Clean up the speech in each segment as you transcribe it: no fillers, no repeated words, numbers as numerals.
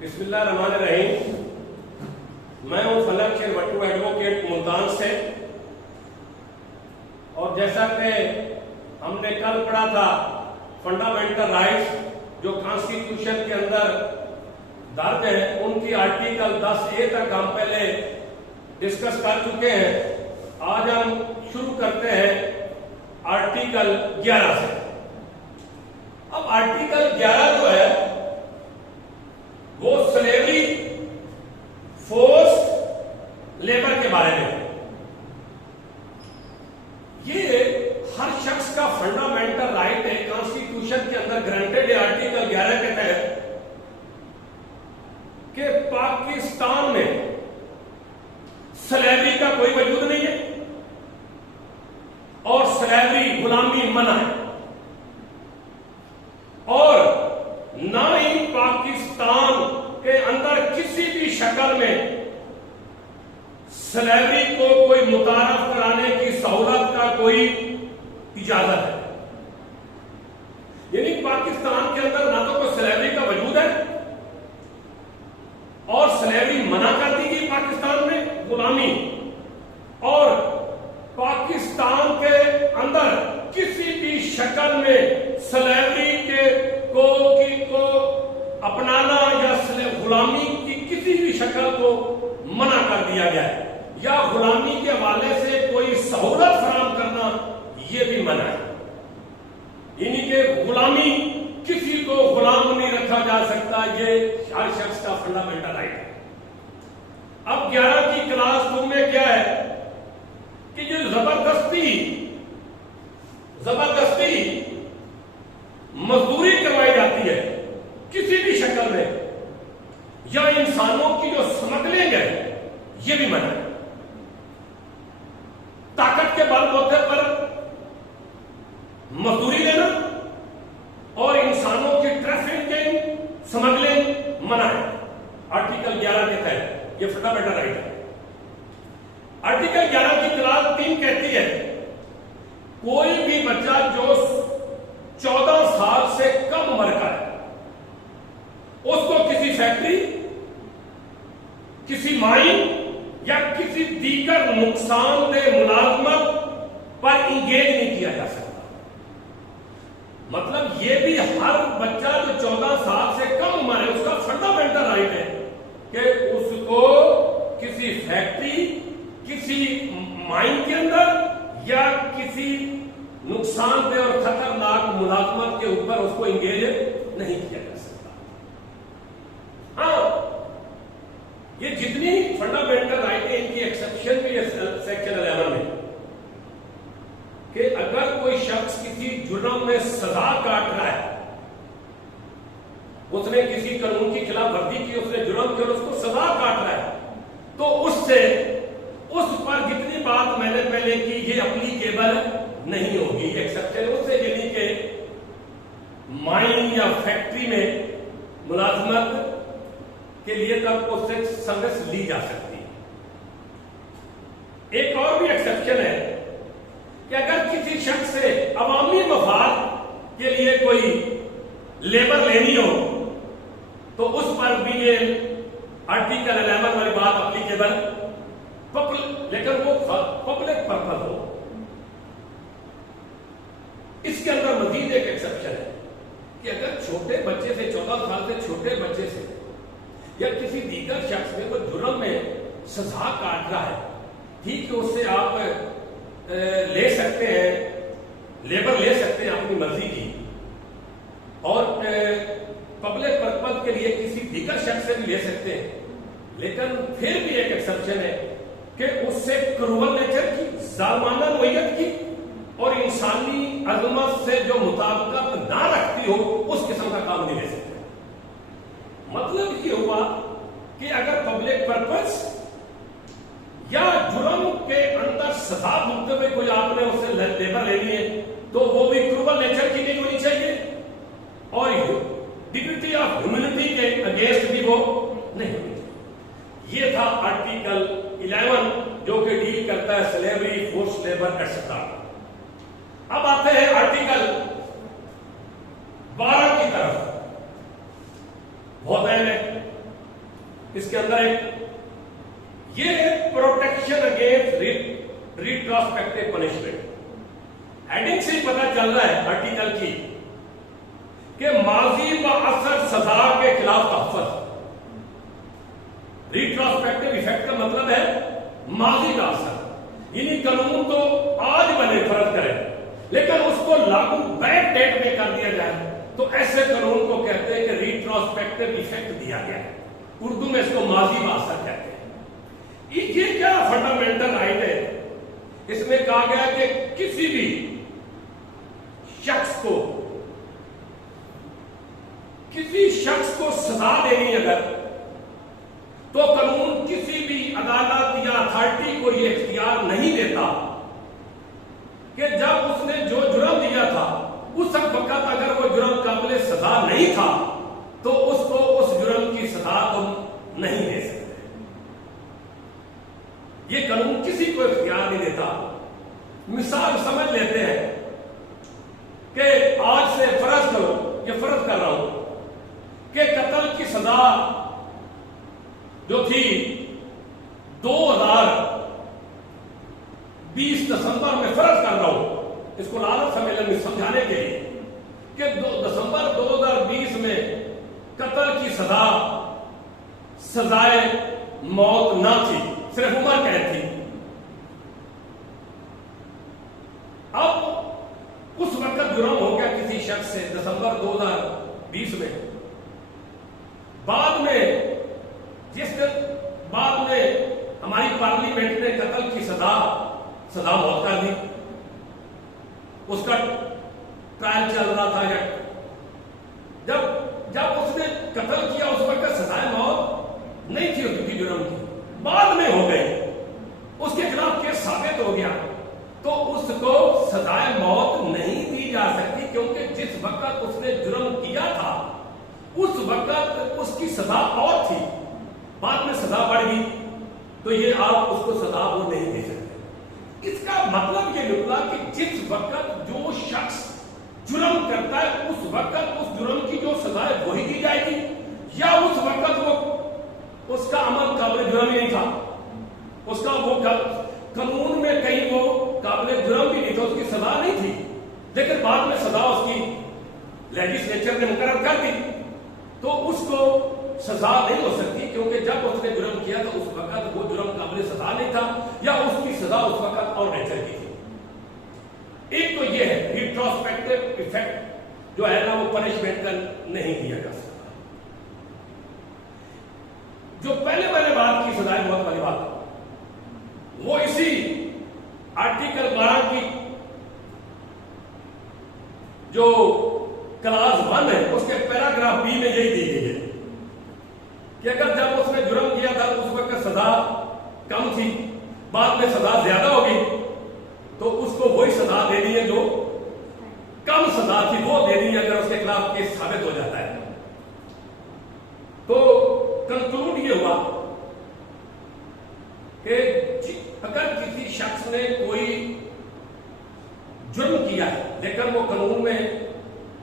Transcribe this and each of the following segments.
بسم اللہ الرحمن الرحیم. میں ہوں فلک شیر بٹو ایڈوکیٹ ملتان سے. اور جیسا کہ ہم نے کل پڑھا تھا فنڈامنٹل رائٹس جو کانسٹیٹیوشن کے اندر درج ہیں ان کی آرٹیکل 10A تک ہم پہلے ڈسکس کر چکے ہیں. آج ہم شروع کرتے ہیں آرٹیکل 11 سے. اب آرٹیکل 11 جو ہے وہ سلیوری فورسڈ لیبر کے بارے میں. یہ ہر شخص کا فنڈامنٹل رائٹ ہے, کانسٹیٹیوشن کے اندر گرانٹیڈ ہے آرٹیکل 11 کے تحت کہ پاکستان میں سلیوری کا کوئی وجود نہیں ہے اور سلیوری غلامی منع ہے, اور نہ ہی پاکستان کے اندر کسی بھی شکل میں سلیوری کو کوئی متعارف کرانے کی سہولت کا کوئی اجازت ہے. یعنی پاکستان کے اندر نہ تو کوئی سلیوری کا وجود ہے اور سلیوری منع کر دی گئی پاکستان میں غلامی, اور پاکستان کے اندر کسی بھی شکل میں سلیوری کو اپنانا یا غلامی کی کسی بھی شکل کو منع کر دیا گیا ہے, یا غلامی کے حوالے سے کوئی سہولت فراہم کرنا یہ بھی منع ہے. یعنی کہ غلامی کسی کو غلام نہیں رکھا جا سکتا, یہ ہر شخص کا فنڈامنٹل رائٹ ہے. اب 11 کی کلاس 2 میں کیا ہے کہ جو زبردستی مزدوری کروائی جاتی ہے کسی بھی شکل میں, یا انسانوں کی جو سمگلنگ ہے یہ بھی منع ہے. طاقت کے بل بوتے پر مزدوری لینا اور انسانوں کی ٹریفکنگ سمگلنگ منع ہے آرٹیکل 11 کے تحت. یہ فنڈامنٹل رائٹ ہے. آرٹیکل 11 کی کلاس 3 کہتی ہے کوئی بھی بچہ جو 14 سال سے کم عمر کا ہے اس کو کسی فیکٹری, کسی مائن یا کسی دیگر نقصان دہ ملازمت پر انگیج نہیں کیا جا سکتا. مطلب یہ بھی ہر بچہ جو 14 سال سے کم عمر ہے اس کا فنڈامنٹل رائٹ ہے کہ اس کو کسی فیکٹری, کسی مائن کے اندر یا کسی نقصان دہ اور خطرناک ملازمت کے اوپر اس کو انگیج نہیں کیا جا سکتا. ہاں, یہ جتنی فنڈامنٹل رائٹ ہے ان کی ایکسپشن بھی ہے سیکشن 11 میں کہ اگر کوئی شخص کسی جرم میں سزا کاٹ رہا ہے, اس نے کسی قانون کی خلاف ورزی کی, اس نے جرم کیا, اس کو سزا کاٹ رہا ہے, تو اس پر جتنی بات میں نے پہلے کی یہ اپلیکیبل نہیں ہوگی. ایکسپشن اس سے یعنی کہ مائن یا فیکٹری میں ملازمت کے لیے تب اس سے سروس لی جا سکتی. ایک اور بھی ایکسپشن ہے کہ اگر کسی شخص سے عوامی مفاد کے لیے کوئی لیبر لینی ہو تو اس پر بھی یہ آرٹیکل 11 والی بات اپلیکیبل, لیکن وہ پبلک پرپز ہو. اس کے اندر مزید ایک ایکسپشن ہے کہ اگر چھوٹے بچے سے, 14 سال سے چھوٹے بچے سے یا کسی دیگر شخص میں وہ جرم میں سزا کاٹ رہا ہے, ٹھیک ہے, اس سے آپ لے سکتے ہیں, لیبر لے سکتے ہیں اپنی مرضی کی, اور پبلک پرپز کے لیے کسی دیگر شخص سے بھی لے سکتے ہیں, لیکن پھر بھی ایک ایکسپشن ہے کہ اس سے کروول نیچر کی, ظالمانہ نوعیت کی اور انسانی عظمت سے جو مطابقت نہ رکھتی ہو اس قسم کا کام نہیں لے سکتے. مطلب یہ ہوا کہ اگر پبلک پرپز یا جرم کے اندر سزا بھگتے ہوئے کوئی آپ نے اس سے لیبر لینی ہے تو وہ بھی کروول نیچر کی نہیں ہونی چاہیے اور ڈگنیٹی آف ہیومینٹی کے اگینسٹ بھی وہ نہیں ہونی چاہیے. یہ تھا آرٹیکل 11 جو کہ ڈیل کرتا ہے سلیوری, فورس لیبر ایٹسٹرا. اب آتے ہیں آرٹیکل 12 کی طرف. بہت اہم ہے اس کے اندر ایک یہ protection against retrospective punishment, heading سے ہی پتا چل رہا ہے آرٹیکل کی کہ ماضی با اثر سزا کے خلاف تحفظ۔ ریٹروسپیکٹو ایفیکٹ کا مطلب ہے ماضی کا اثر، یعنی قانون تو آج بنے فرض کرے لیکن اس کو لاگو بیک ڈیٹ میں کر دیا جائے تو ایسے قانون کو کہتے ہیں کہ ریٹروسپیکٹو ایفیکٹ دیا گیا ہے، اردو میں اس کو ماضی با اثر کہتے ہیں۔ یہ کیا فنڈامنٹل رائٹ ہے؟ اس میں کہا گیا کہ کسی بھی شخص کو سزا دینی اگر تو قانون کسی بھی عدالت یا اتھارٹی کو یہ اختیار نہیں دیتا کہ جب اس نے جو جرم دیا تھا اس وقت اگر وہ جرم قابل سزا نہیں تھا تو اس کو اس جرم کی سزا تم نہیں دے سکتے۔ یہ قانون کسی کو اختیار نہیں دیتا۔ مثال سمجھ لیتے ہیں کہ آج سے فرض کرو، یہ فرض کر رہا ہوں کہ قتل کی سزا جو تھی 2020 دسمبر میں، فرض کر رہا ہوں اس کو لالت سمیلن میں سمجھانے کے لیے کہ دسمبر 2020 میں قتل کی سزائے موت نہ تھی، صرف عمر قید تھی۔ اب اس وقت جرم ہو گیا کسی شخص سے دسمبر 2020 میں، بعد میں ہماری پارلیمنٹ نے قتل کی سزا موت کر دی، اس کا ٹرائل چل رہا تھا، جب اس نے قتل کیا اس وقت سزائے موت نہیں تھی ہوتی تھی جرم کی، بعد میں ہو گئی، اس کے خلاف کیس ثابت ہو گیا تو اس کو سزائے موت نہیں دی جا سکتی، کیونکہ جس وقت اس نے جرم کیا تھا اس وقت اس کی سزا اور تھی، بعد میں سزا بڑھ گئی تو یہ آپ اس کو سزا وہ نہیں دے سکتے۔ اس کا مطلب یہ نکلا کہ جس وقت جو شخص جرم کرتا ہے اس وقت اس جرم کی جو سزا ہے وہی دی جائے گی، یا اس وقت وہ اس کا عمل قابل جرم ہی نہیں تھا، اس کا وہ قانون میں کہیں وہ قابل جرم بھی نہیں تھا، اس کی سزا نہیں تھی، لیکن بعد میں سزا اس کی لیجسلیچر نے مقرر کر دی تو اس کو سزا نہیں ہو سکتی، کیونکہ جب اس نے جرم کیا تو اس وقت وہ جرم قابل سزا نہیں تھا یا اس کی سزا اس وقت اور نیچر کی تھی۔ ایک تو یہ ہے ریٹروسپیکٹو ایفیکٹ جو ہے نا وہ پنشمنٹ کا نہیں دیا جا سکتا۔ جو پہلے میں نے بات کی سزائے موت والی بات، وہ اسی آرٹیکل 12 کی جو کلاس 1 ہے اس کے پیراگراف بی میں یہی دی گئی ہے کہ اگر جب اس نے جرم کیا تھا اس وقت سزا کم تھی، بعد میں سزا زیادہ ہوگی تو اس کو وہی سزا دینی ہے جو کم سزا تھی وہ دینی ہے اگر اس کے خلاف کیس ثابت ہو جاتا ہے۔ تو کنکلوڈ یہ ہوا کہ اگر کسی شخص نے کوئی جرم کیا ہے لیکن وہ قانون میں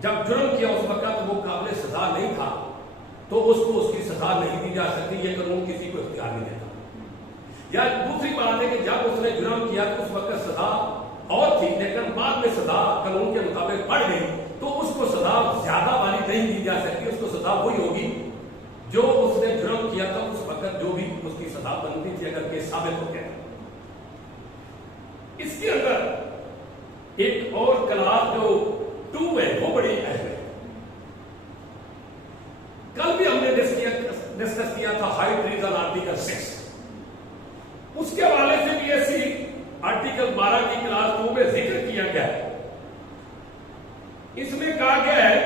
جب جرم کیا اس وقت وہ قابل سزا نہیں تھا تو اس کو اس کی سزا نہیں دی جا سکتی، یہ قانون کسی کو اختیار نہیں دیتا۔ یا دوسری بات ہے کہ جب اس نے جرم کیا تو اس وقت سزا اور تھی لیکن بعد میں سزا قانون کے مطابق بڑھ گئی تو اس کو سزا زیادہ والی نہیں دی جا سکتی، اس کو سزا وہی ہوگی جو اس نے جرم کیا تھا اس وقت جو بھی اس کی سزا بنتی تھی اگر کیس ثابت ہو گیا۔ اس کے اندر ایک اور کلاس جو 2 ہے وہ بڑی اہم ہے۔ کل بھی ہم نے ڈسکس کیا تھا ہائی ٹریزن آرٹیکل 6، اس کے حوالے سے بھی ایسی آرٹیکل 12 کی کلاس 2 میں ذکر کیا گیا ہے۔ اس میں کہا گیا ہے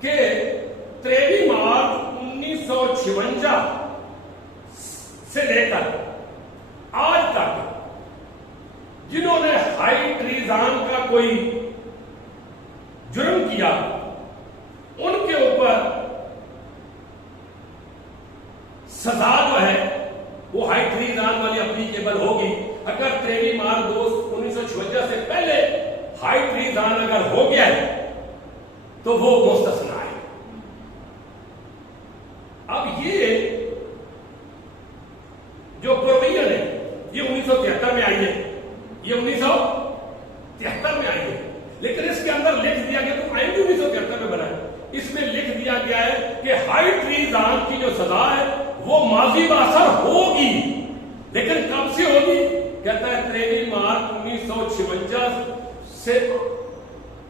کہ 23 مارچ 1956 سے لے کر آج تک جنہوں نے ہائی ٹریزن کا کوئی جرم کیا ان کے اوپر سزا جو ہے وہ ہائی ٹریزن والی اپلیکیبل ہوگی۔ اگر 23 مارچ 1956 سے پہلے ہائی ٹریزن اگر ہو گیا ہے تو وہ مستثنا ہے۔ کہ ہائی ٹریزان کی جو سزا ہے وہ ماضی با اثر ہوگی، لیکن کب سے ہوگی؟ کہتا ہے 23 مارچ 1956 سے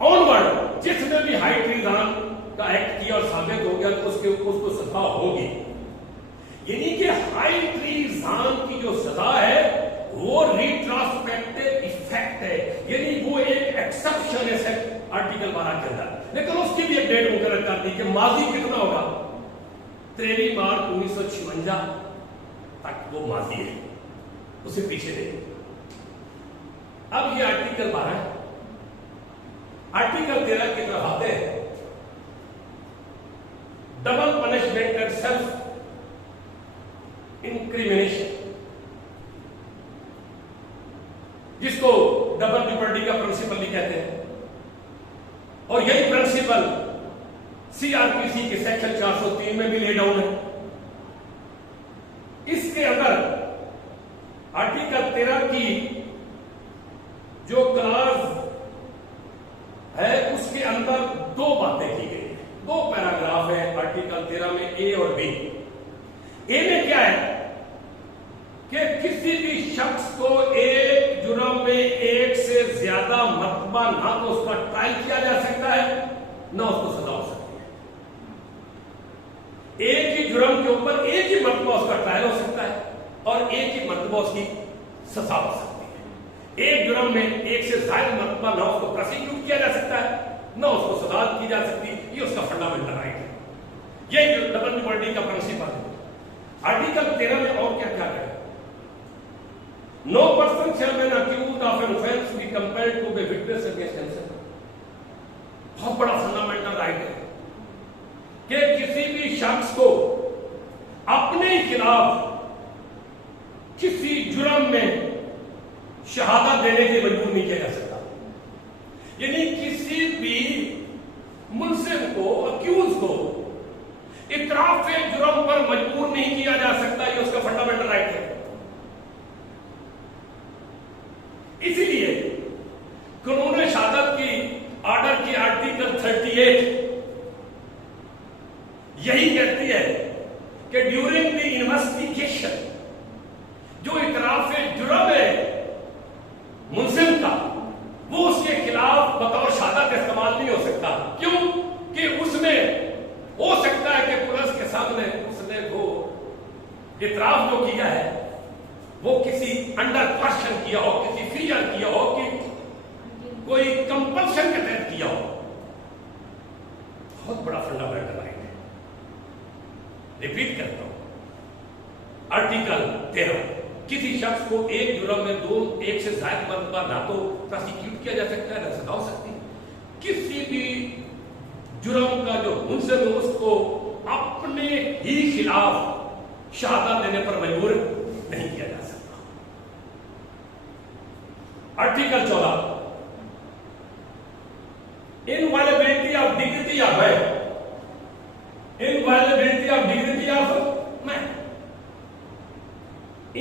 آنورڈ جس نے بھی ہائی ٹریزان کا ایکٹ کیا اور ثابت ہو گیا تو اس کو سزا ہوگی. یعنی کہ ہائی ٹریزان کی جو سزا ہے وہ ریٹراسپیکٹو ایفیکٹ ہے، یعنی وہ ایک ایکسپشن ہے آرٹیکل 12 کے اندر، لیکن اس کی بھی ایک ڈیٹ مقرر کر دی کہ ماضی کتنا ہوگا 23 مارچ 1956 تک وہ ماضی ہے، اسے پیچھے دے. اب یہ آرٹیکل 12 ہے. آرٹیکل 13 کی طرف آتے ہیں. ڈبل پنشمنٹ اینڈ سیلف انکریمنیشن، جس کو ڈبل لبرٹی کا پرنسپل بھی کہتے ہیں، اور یہی پرنسپل سی آر پی سی کے سیکشن 403 میں بھی لے ڈاؤن ہے. اس کے اندر آرٹیکل 13 کی جو کلاس ہے اس کے اندر دو باتیں کی گئی ہیں، دو پیراگراف ہیں آرٹیکل 13 میں، اے اور بی. اے میں کیا ہے کہ کسی بھی شخص کو ایک جرم میں ایک سے زیادہ مرتبہ نہ تو اس کا ٹرائل کیا جا سکتا ہے نہ اس کو سزا ہو سکتی ہے. ایک ہی جرم کے اوپر ایک ہی مرتبہ اس کا ٹرائل ہو سکتا ہے اور ایک ہی مرتبہ اس کی سزا ہو سکتی ہے. ایک جرم میں ایک سے زائد مرتبہ نہ اس کو پروسیکیوٹ کیا جا سکتا ہے نہ اس کو سزا کی جا سکتی. یہ اس کا فنڈامنٹل رائٹ ہے. یہ ڈبل لبرٹی کا پرنسپل ہے. آرٹیکل 13 میں اور کیا کیا ہے؟ No person shall be accused of an offense be compelled to be witness against himself. بہت بڑا فنڈامنٹل رائٹ ہے کہ کسی بھی شخص کو اپنے خلاف کسی جرم میں شہادت دینے کے مجبور نہیں کیا جا سکتا. یعنی کسی بھی ملزم کو، اکیوز کو اعتراف جرم پر مجبور نہیں کیا جا سکتا. یہ اس کا فنڈامنٹل رائٹ ہے. اسی لیے قانون شہادت کی آرڈر کی آرٹیکل 38 یہی کہتی ہے کہ ڈیورنگ دی انویسٹیگیشن جو اعتراف جرم ہے ملزم کا وہ اس کے خلاف بطور شہادت استعمال نہیں ہو سکتا. کیوں کہ اس میں ہو سکتا ہے کہ پولیس کے سامنے اس نے وہ اعتراف جو کیا ہے وہ کسی انڈر پریشر کیا ہو، کسی فیئر کیا ہو، کہ کوئی کمپلشن کے تحت کیا ہو. بہت بڑا فنڈامنٹل رائٹ ہے. ریپیٹ کرتا ہوں، آرٹیکل 13 کسی شخص کو ایک جرم میں ایک سے زائد مرتبہ نہ تو پروسیکیوٹ کیا جا سکتا ہے نہ سزا ہو سکتی. کسی بھی جرم کا جو ملزم ہے اس کو اپنے ہی خلاف شہادت دینے پر مجبور نہیں کیا جا سکتا. Article 14 inviolability of dignity of man, inviolability of dignity of man,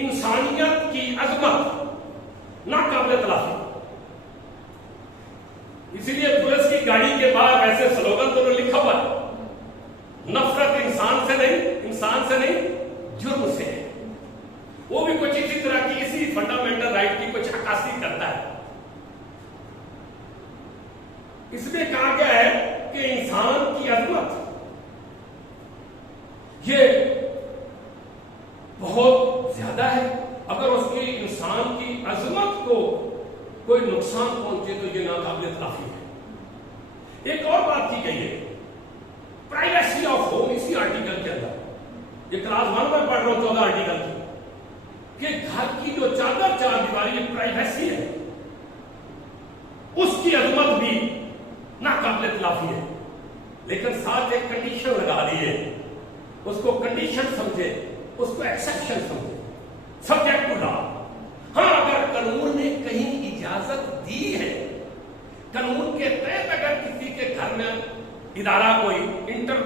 انسانیت کی عظمت ناقابل تلافی. اسی لیے پولیس کی گاڑی کے باہر ایسے سلوگن تو لکھا ہوا ہے، نفرت انسان سے نہیں جرم سے ہے. وہ بھی کچھ اسی طرح کی اسی فنڈامنٹل رائٹ کی کچھ عکاسی کرتا ہے. اس میں کہا گیا ہے کہ انسان کی عظمت یہ بہت زیادہ ہے. اگر اس کی انسان کی عظمت کو کوئی نقصان پہنچے تو یہ ناقابل تلافی ہے. ایک اور بات کی گئی ہے، پرائیویسی آف ہوم. اسی آرٹیکل کے اندر یہ کلاس 1 میں پڑھ رہا ہوں 14 آرٹیکل کی، کہ گھر کی جو چادر چار دیواری پرائیویسی ہے اس کی عظمت بھی ناقابل تلافی ہے. لیکن ساتھ ایک کنڈیشن لگا دی ہے. اس کو کنڈیشن سمجھے، اس کو ایکسپشن سمجھے، سبجیکٹ ٹو لا. ہاں اگر قانون نے کہیں اجازت دی ہے، قانون کے تحت اگر کسی کے گھر میں ادارہ کوئی انٹر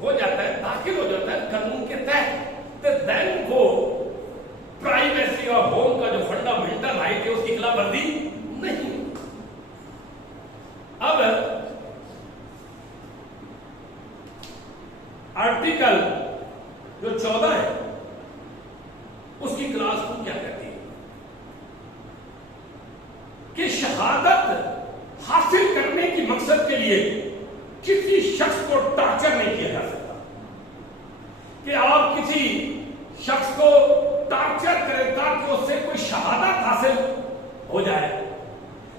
ہو جاتا ہے، داخل ہو جاتا ہے قانون کے تحت، تو دین وہ پرائیویسی آف ہوم کا جو فنڈامنٹل رائٹ ہے اس کی خلاف ورزی نہیں. اب آرٹیکل جو 14 ہے اس کی کلاس کو کیا کہتی ہے کہ شہادت حاصل کرنے کی مقصد کے لیے کسی شخص کو ٹارچر نہیں کیا جا سکتا کہ آپ کسی شخص کو ٹارچر کریں تاکہ اس سے کوئی شہادت حاصل ہو جائے.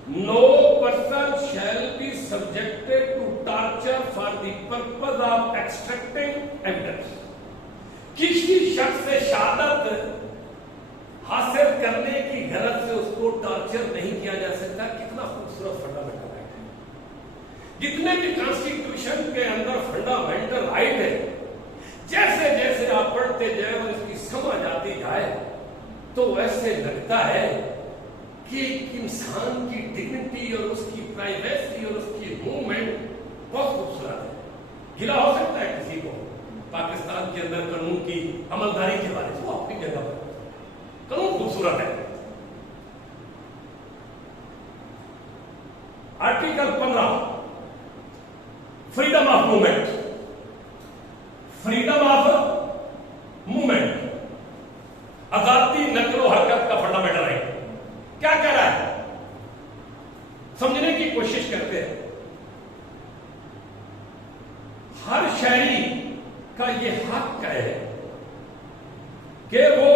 No person shall be subjected to torture for the purpose of extracting evidence. کسی شخص سے شہادت حاصل کرنے کی غرض سے اس کو ٹارچر نہیں کیا جا سکتا. کتنا خوبصورت فنڈامنٹل رائٹ ہے. جتنے بھی کانسٹیٹیوشن کے اندر فنڈامنٹل رائٹ ہے, جیسے جیسے آپ پڑھتے جائیں اور اس کی سمجھ آتی جائے تو ویسے لگتا ہے کہ ایک انسان کی ڈگنیٹی اور اس کی پرائیویسی اور اس کی موومنٹ بہت خوبصورت ہے. گلا ہو سکتا ہے کسی کو پاکستان کے اندر قانون کی عملداری کے بارے میں, وہ اپنی جگہ پر قانون خوبصورت ہے. Article 15 freedom of movement. Freedom of movement, آزادی نقل و حرکت کا فنڈامنٹل رائٹ. کیا کہہ رہا ہے سمجھنے کی کوشش کرتے ہیں. ہر شہری کا یہ حق ہے کہ وہ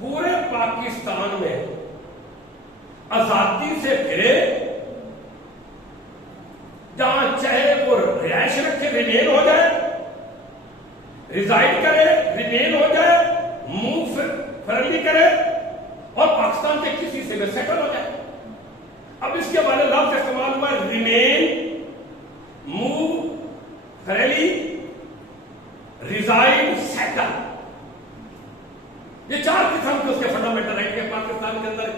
پورے پاکستان میں آزادی سے پھرے, جہاں چاہے وہ رہائش رکھے, ریمین ہو جائے, ریزائڈ کرے, ریمین ہو جائے, موو فرلی کرے اور پاکستان کے کسی سے بھی سیٹل ہو جائے. اب اس کے بارے لفظ استعمال ہوا ہے remain, move freely, reside, settle. یہ 4 قسم کے اس کے فنڈامنٹل رائٹ کے. پاکستان کے اندر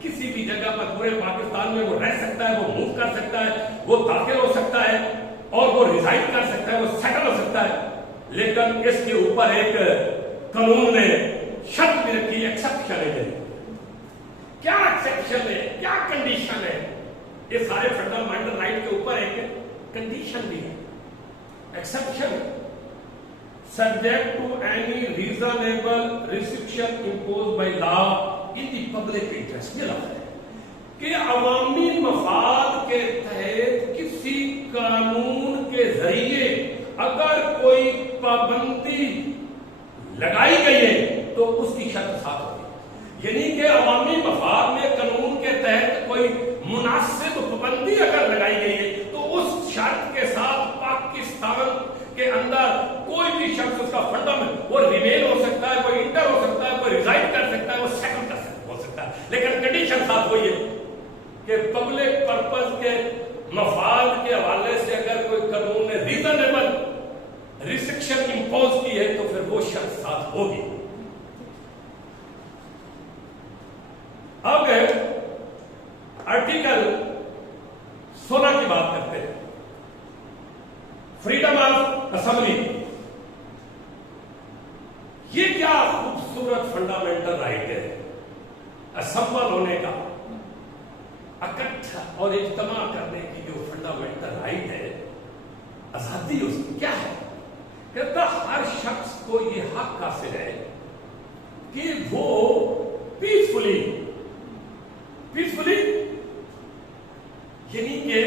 کسی بھی جگہ پر پورے پاکستان میں وہ رہ سکتا ہے, وہ موو کر سکتا ہے, وہ داخل ہو سکتا ہے اور وہ ریزائڈ کر سکتا ہے, وہ سیٹل ہو سکتا ہے. لیکن اس کے اوپر ایک قانون نے شرط بھی رکھی, ایکسپشن ہے. کیا ایکسپشن ہے, کیا کنڈیشن ہے؟ یہ سارے فنڈامنٹل رائٹ کے اوپر ایک کنڈیشن بھی ہے, ایکسپشن ہے. Subject to any reasonable restriction imposed by law in the public interest. یہ لفظ ہے کہ عوامی مفاد کے تحت کسی قانون کے ذریعے اگر کوئی پابندی لگائی گئی ہے تو اس کی شرط ساتھ ہوگی. یعنی کہ عوامی مفاد میں قانون کے تحت کوئی مناسب پابندی اگر لگائی گئی ہے تو اس شرط کے ساتھ پاکستان کے اندر کوئی بھی شخص اس کا فنڈامنٹ, وہ ریمین ہو سکتا ہے, کوئی انٹر ہو سکتا ہے, کوئی ریزائڈ کر سکتا ہے, وہ سیٹل ہو سکتا ہے. لیکن کنڈیشن ساتھ وہی ہے کہ پبلک پرپز کے مفاد کے حوالے سے اگر کوئی قانون نے ریزنیبل ریسٹرکشن امپوز کی ہے تو پھر وہ شخص ساتھ ہوگی. اب آرٹیکل 16 کی بات کرتے ہیں, فریڈم آف اسمبلی. یہ کیا خوبصورت فنڈامنٹل رائٹ ہے, اسمبل ہونے کا, اکٹھا اور اجتماع کرنے کی جو فنڈامنٹل رائٹ ہے, آزادی اس کی کیا ہے. کہتا ہر شخص کو یہ حق حاصل ہے کہ وہ پیسفلی یعنی کہ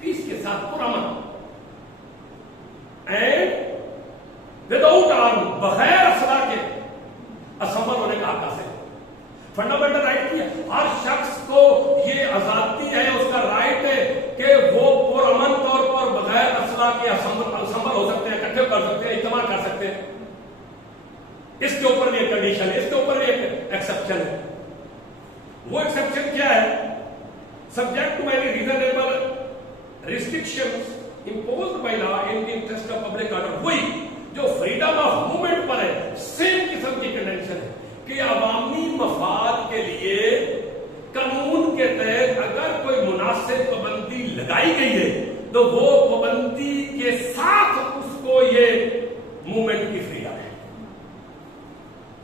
پیس کے ساتھ پرامن اینڈ وداؤٹ آرم, بغیر اسلحہ کے اسمبل ہونے کا حق حاصل ہے. فنڈامنٹل رائٹ کی ہے. ہر شخص کو یہ آزادی ہے, اس کا رائٹ ہے کہ وہ پرامن طور پر بغیر اسلحہ کے اسمبل ہو سکتے ہیں, اکٹھے کر سکتے ہیں, اجتماع کر سکتے ہیں. اس کے اوپر بھی ایک کنڈیشن ہے, اس کے اوپر بھی ایک ایکسپشن ہے. وہ ایکسپشن کیا ہے؟ Subject to any reasonable restrictions imposed by law in the interest of public order. وہی جو فریڈم آف موومنٹ پر ہے, سیم قسم کی کنڈیشن ہے کہ عوامی مفاد کے لیے قانون کے تحت اگر کوئی مناسب پابندی لگائی گئی ہے تو وہ پابندی کے ساتھ اس کو یہ موومنٹ کی فریڈم ہے,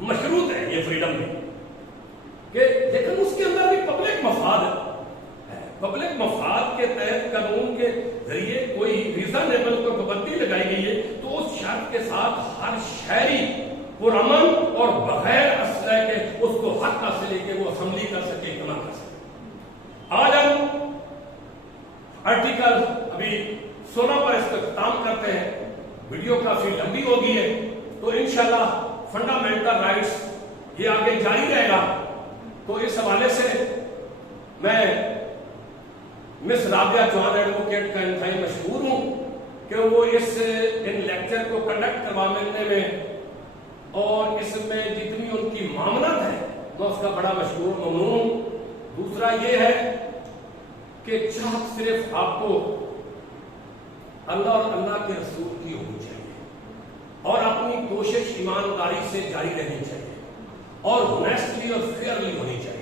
مشروط ہے یہ فریڈم میں. کہ لیکن اس کے اندر بھی پبلک مفاد ہے. پبلک مفاد کے تحت قانون کے ذریعے کوئی ریزنیبل کوئی پابندی لگائی گئی ہے کے ساتھ ہر شہری پرامن اور بغیر اسلحے کے اس کو حق حاصل ہے کہ وہ اسمبلی کر سکے، اجتماع کر سکے۔ آج ہم آرٹیکل ابھی 16 پر اس کا اختتام کرتے ہیں، ویڈیو کافی لمبی ہو گئی ہے، تو انشاءاللہ فنڈامنٹل رائٹس یہ آگے جاری رہے گا۔ تو اس حوالے سے میں مس رابعہ چوہان ایڈوکیٹ کا انتہائی مشہور ہوں کہ وہ ان لیکچر کو کنڈکٹ کروانے میں اور اس میں جتنی ان کی معاملات ہے میں اس کا بڑا مشہور ممنون ہوں۔ دوسرا یہ ہے کہ چاہت صرف آپ کو اللہ اور اللہ کے رسول کی ہونی چاہیے اور اپنی کوشش ایمانداری سے جاری رہنی چاہیے اور ہونیسٹلی اور فیئرلی ہونی چاہیے۔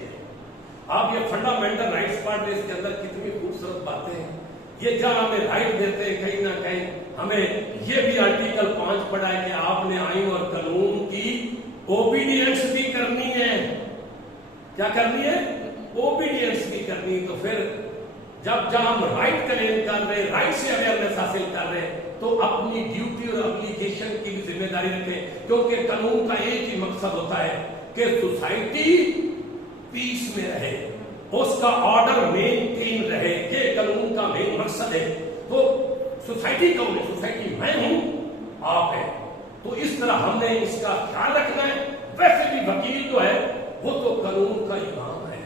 آپ یہ فنڈامنٹل رائٹس پڑھ رہے، اس کے اندر کتنی خوبصورت باتیں ہیں۔ یہ جہاں ہمیں رائٹ دیتے ہیں کہیں نہ کہیں ہمیں یہ بھی آرٹیکل 5 پڑھا ہے کہ آپ نے آئین اور قانون کی اوبیڈینس بھی کرنی ہے۔ کیا کرنی ہے؟ اوبیڈینس بھی کرنی۔ تو پھر جہاں ہم رائٹ کلیم کر رہے، رائٹ سے اویئرنیس حاصل کر رہے، تو اپنی ڈیوٹی اور اپلیکیشن کی بھی ذمہ داری رکھیں، کیونکہ قانون کا ایک ہی مقصد ہوتا ہے کہ سوسائٹی پیس میں رہے، اس کا آرڈر مینٹین رہے، یہ قانون کا مین مقصد ہے۔ تو سوسائٹی کون ہے؟ سوسائٹی میں ہوں، آپ ہیں، تو اس طرح ہم نے اس کا خیال رکھنا ہے۔ ویسے بھی وکیل جو ہے وہ تو قانون کا امام ہے،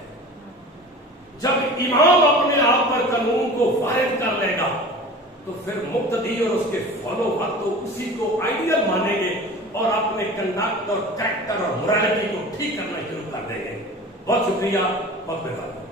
جب امام اپنے آپ پر قانون کو وارد کر لے گا تو پھر مقتدی اور اس کے فالوور تو اسی کو آئیڈیل مانیں گے اور اپنے کنڈکٹ اور کریکٹر اور مورالٹی کو ٹھیک کرنا شروع کر دیں گے۔ بہت شکریہ، بہت مہربانی۔